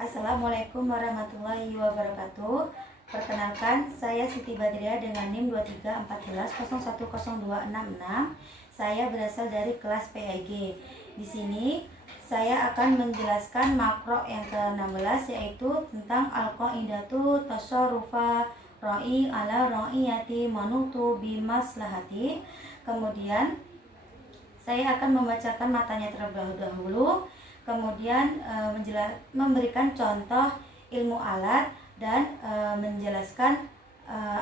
Assalamualaikum warahmatullahi wabarakatuh. Perkenalkan, saya Siti Badriah dengan NIM 2314010266. Saya berasal dari kelas PAG. Di sini saya akan menjelaskan makro yang ke-16, yaitu tentang al-qaidatu tasarrufa ra'i ala ra'iyati manutu bimaslahati. Kemudian saya akan membacakan matanya terlebih dahulu, kemudian memberikan contoh ilmu alat dan menjelaskan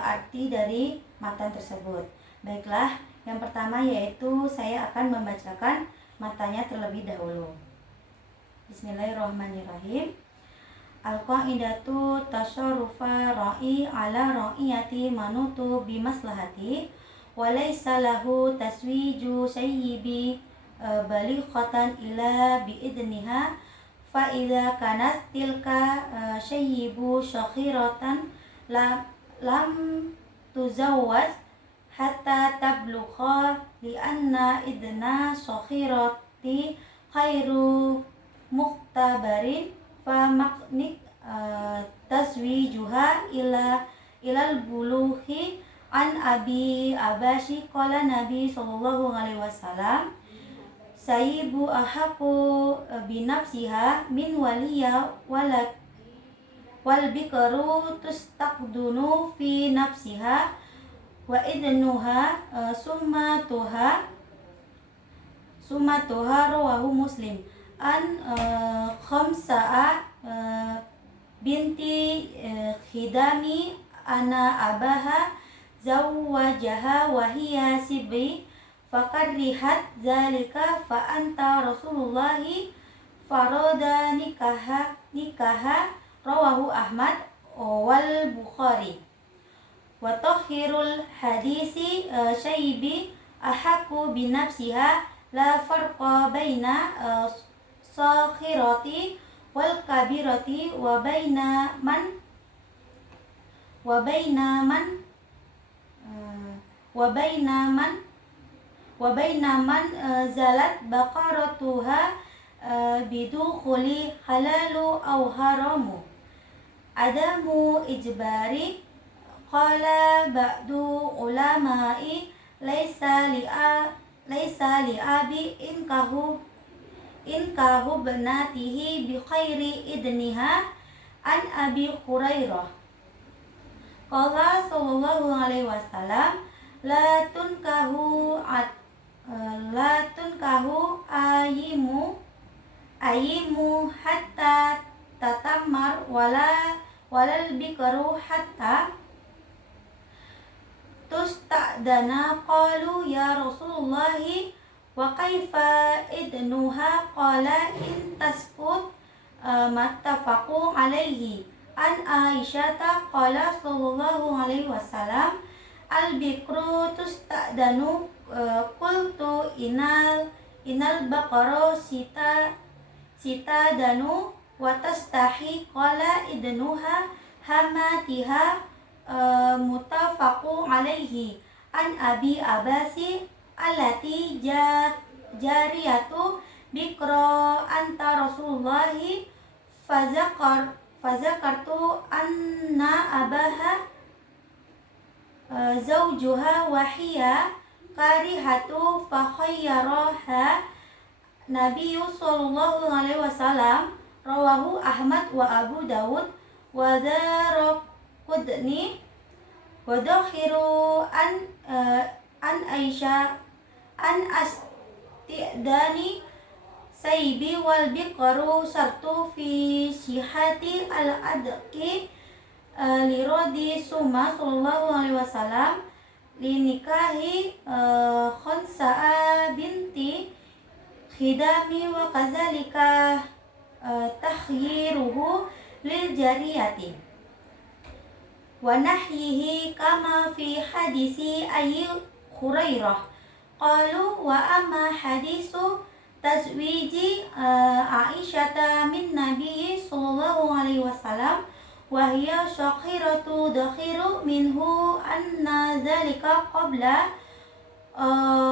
arti dari matan tersebut. Baiklah, yang pertama yaitu saya akan membacakan matanya terlebih dahulu. Bismillahirrahmanirrahim. Al-qaidatu tasarrufa ra'i ala ra'iyati manutu bimaslahati walaysa lahu taswiju sayyibi balighatan ila biidniha fa idza kanat tilka sayyibu syakhiratan lam tuzawwaj hatta tablugha li anna idna syakhirati khairu muqtabarin fa maqnik taswijuha ilal buluhi an abi abashi qala nabi sallallahu alaihi wasallam sayyibu ahaku binafsiha min waliya wal bikaru tustaqdunu fi nafsiha wa idnuha summatuha rawahu Muslim an khamsa'a binti khidami ana abaha zawwajaha wa hiya sibri fakarihat zalika fa anta rasulullahi farada nikaha rawahu Ahmad wal Bukhari wa tahhirul hadisi syaibi ahaku binafsiha la farqa baina sakhirati wal kabirati wa baina man zalat baqaratuha bidukhuli halalu aw haramu adamu ijbari qala ba'du ulama'i laisa li abi inkahu benatihi bi khairi idniha an abi Hurairah qala sallallahu alaihi wasallam la tunkahu ayimu hatta tatammar walal bikaru hatta tusta'dana qalu ya Rasulullahi wa kaifa idnuha qala in taskut mattafaqu alaihi an Aisyata qala sallallahu alaihi wasallam al-bikru tusta'danu qultu inal baqara sita danu wa tastahi qala idnuha hamatiha mutafaqu alaihi an abi abasi allati jariyatu bikra anta rasulullahi fazakartu anna abaha zawjuha wahiya karihatu fakhayyaraha Nabiyyu sallallahu alaihi wasallam rawahu Ahmad wa Abu Dawud wa Daraqutni wa dakhiru an Aisyah an astidani saybi wal biqaru sartu fi sihati al adqi lirodi summa sallallahu alaihi wasallam linikahi khonsa'a binti khidami wa kazalika takhyiruhu lil jariyati wa nahyihi kama fi hadisi Abi Hurairah qalu wa amma hadisu tazwiji Aisyata min Nabi sallallahu alaihi wasallam wa hiya syakhiratu dakhiru minhu anna zalika qabla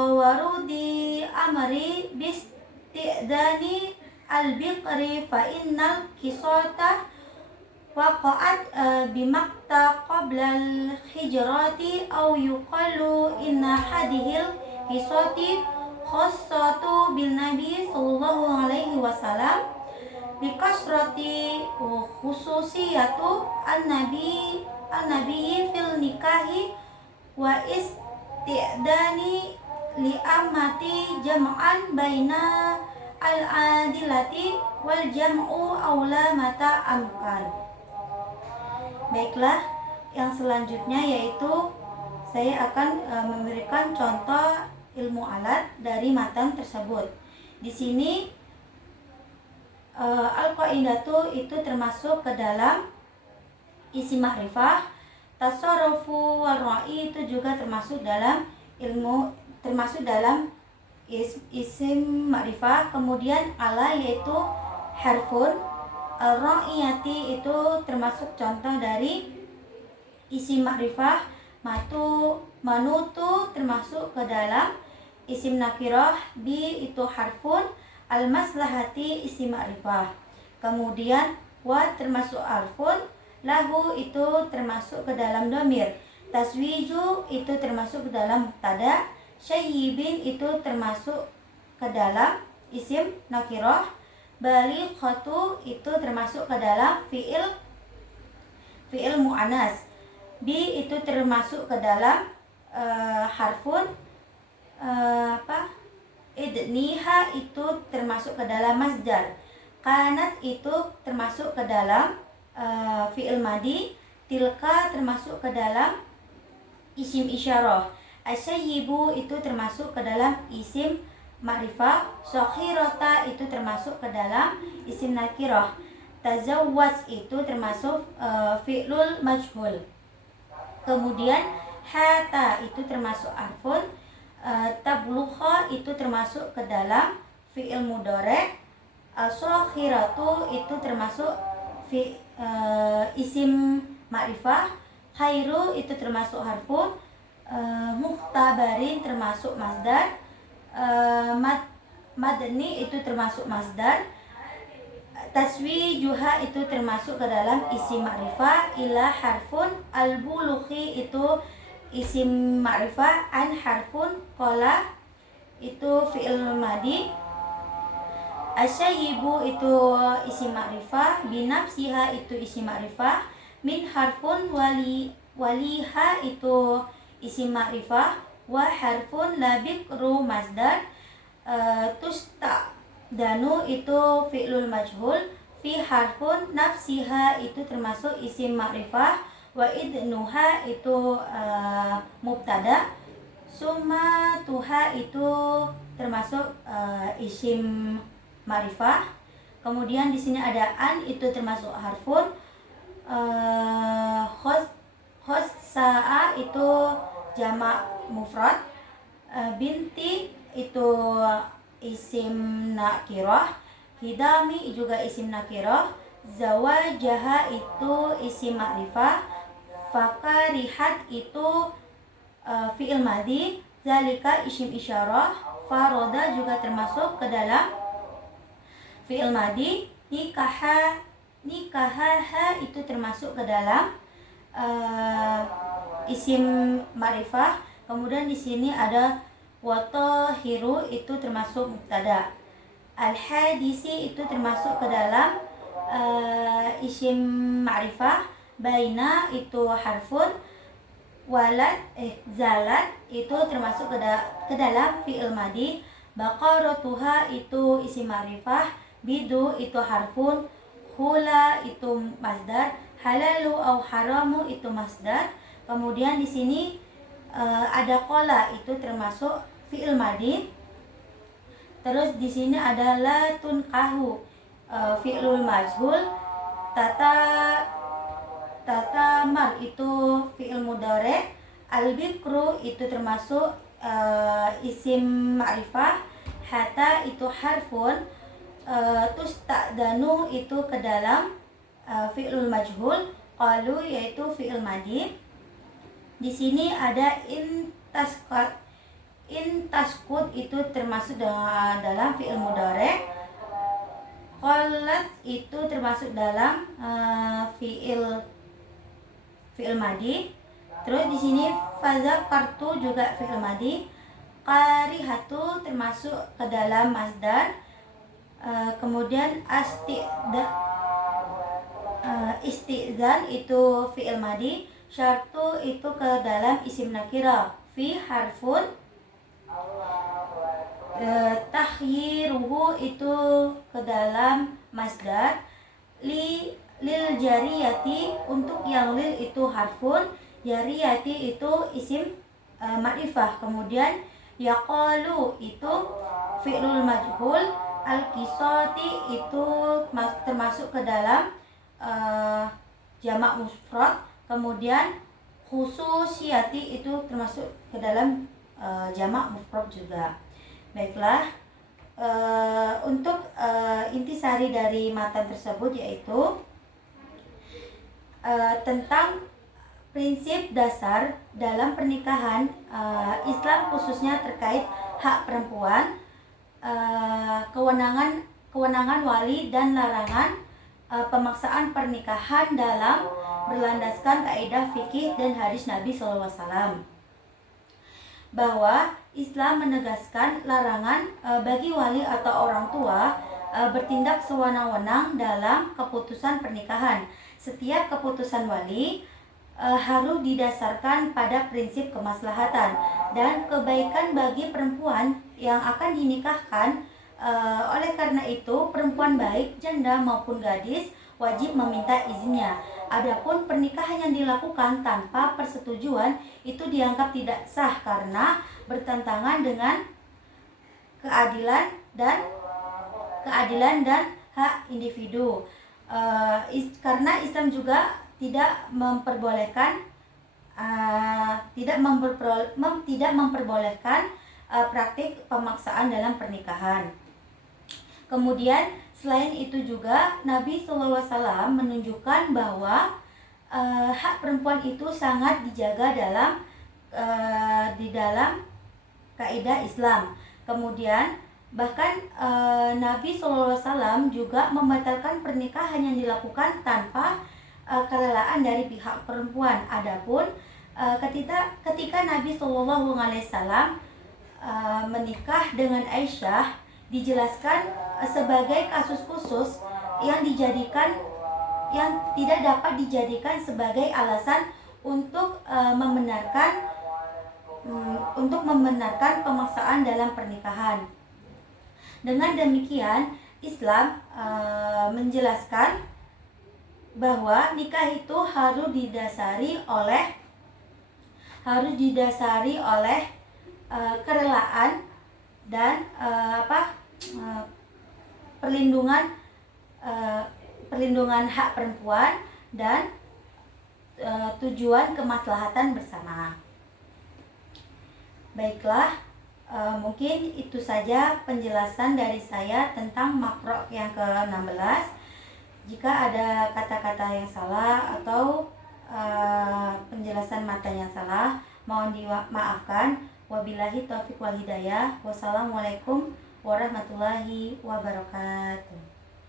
warudi amri bisti'dani al-biqri fa innal qisata waqa'at bimakta qablal hijrati aw yuqalu inna hadihil qisati khassatu bin nabi sallallahu alaihi wasallam bikasrati khususiyatu an-nabi fil nikahi wa isti'dani li amati jam'an baina al-adilati wal jam'u aula mata amkan. Baiklah, yang selanjutnya yaitu saya akan memberikan contoh ilmu alat dari matan tersebut. Di sini al-qaidatu itu termasuk ke dalam isim ma'rifah. Tasarrufu warra'i itu juga termasuk dalam isim ma'rifah. Kemudian ala yaitu harfun. Ar-ra'iyati itu termasuk contoh dari isim ma'rifah. Manutu termasuk ke dalam isim nakirah. Bi itu harfun. Al-maslahati isim ma'rifah. Kemudian wa termasuk harfun. Lahu itu termasuk ke dalam dhamir. Taswiju itu termasuk ke dalam mubtada. Syayyibin itu termasuk ke dalam isim nakirah. Balighatu itu termasuk ke dalam fi'il mu'annas. Bi itu termasuk ke dalam harfun. Idniha itu termasuk ke dalam masdar. Kanat itu termasuk ke dalam fi'il madi. Tilka termasuk ke dalam isim isyarah. Asyayyibu itu termasuk ke dalam isim ma'rifah. Sakhirata itu termasuk ke dalam isim nakirah. Tazawwaj itu termasuk fi'lul majhul. Kemudian hata itu termasuk harfun. Tablugha itu termasuk ke dalam fi'il mudhari'. As-sakhiratu itu termasuk isim ma'rifah. Khairu itu termasuk harfun. Mukhtabarin termasuk masdar. Madni itu termasuk masdar. Taswijuha itu termasuk ke dalam isim ma'rifah. Ila harfun. Al-bulughi itu isim ma'rifah. An harfun. Qala itu fi'il madi. Asyayyibu itu isim ma'rifah. Binafsiha itu isim ma'rifah. Min harfun. Waliha itu isim ma'rifah. Wa harfun. Labikru masdar. Tusta'danu itu fi'lul majhul. Fi harfun. Nafsiha itu termasuk isim ma'rifah. Wa idnuha itu mubtada. Sumatuha itu termasuk isim ma'rifah. Kemudian di sini ada an itu termasuk harfun. Khossa'a itu jamak mufrad. Binti itu isim nakirah. Hidami juga isim nakirah. Zawajaha itu isim ma'rifah. Fakarihat itu fi'il madi. Zalika isim isyarah. Faroda juga termasuk ke dalam fi'il madi. Nikahaha itu termasuk ke dalam isim ma'rifah. Kemudian di sini ada watahiru itu termasuk mubtada. Al-hadisi itu termasuk ke dalam isim ma'rifah. Baina itu harfun. Zalat itu termasuk ke dalam fi'il madi. Baqaratuha itu isim ma'rifah. Bidu itu harfun. Hula itu masdar. Halalu au haramu itu masdar. Kemudian di sini ada qala itu termasuk fi'il madi. Terus di sini ada la tunqahu fi'lul majhul. Tatamar itu fi'il mudhari'. Al-bikru itu termasuk isim ma'rifah. Hatta itu harfun. Tusta'danu itu ke dalam fi'lul majhul. Qalu yaitu fi'il madi. Di sini ada in taskut itu termasuk dalam fi'il mudhari'. Qalat itu termasuk dalam fiil madi. Terus di sini fazakartu juga fiil madi. Qarihatu termasuk ke dalam masdar. Kemudian istizan itu fiil madi. Syartu itu ke dalam isim nakirah. Fi harfun. Takhyiruhu itu ke dalam masdar. Lil jariyati, untuk yang lil itu harfun, jariyati itu isim ma'rifah. Kemudian yaqalu itu fi'lul majhul. Al-qisati itu termasuk ke dalam jamak mufrad. Kemudian khususiyati itu termasuk ke dalam jamak mufrad juga. Baiklah, untuk intisari dari matan tersebut yaitu tentang prinsip dasar dalam pernikahan Islam, khususnya terkait hak perempuan, kewenangan wali dan larangan pemaksaan pernikahan dalam berlandaskan kaidah fikih dan hadis Nabi SAW. Bahwa Islam menegaskan larangan bagi wali atau orang tua bertindak sewenang-wenang dalam keputusan pernikahan. Setiap keputusan wali harus didasarkan pada prinsip kemaslahatan dan kebaikan bagi perempuan yang akan dinikahkan. Oleh karena itu, perempuan baik, janda maupun gadis wajib meminta izinnya. Adapun pernikahan yang dilakukan tanpa persetujuan itu dianggap tidak sah karena bertentangan dengan keadilan dan hak individu. Karena Islam juga tidak memperbolehkan praktik pemaksaan dalam pernikahan. Kemudian selain itu juga Nabi SAW menunjukkan bahwa hak perempuan itu sangat dijaga di dalam kaidah Islam. Kemudian bahkan Nabi SAW juga membatalkan pernikahan yang dilakukan tanpa kerelaan dari pihak perempuan. Adapun ketika Nabi SAW menikah dengan Aisyah, dijelaskan sebagai kasus khusus yang tidak dapat dijadikan sebagai alasan untuk membenarkan pemaksaan dalam pernikahan. Dengan demikian, Islam menjelaskan bahwa nikah itu harus didasari oleh kerelaan dan perlindungan hak perempuan dan tujuan kemaslahatan bersama. Baiklah, mungkin itu saja penjelasan dari saya tentang makro yang ke-16. Jika ada kata-kata yang salah atau penjelasan matan yang salah, mohon dimaafkan. Wabillahi taufiq wal hidayah. Wassalamualaikum warahmatullahi wabarakatuh.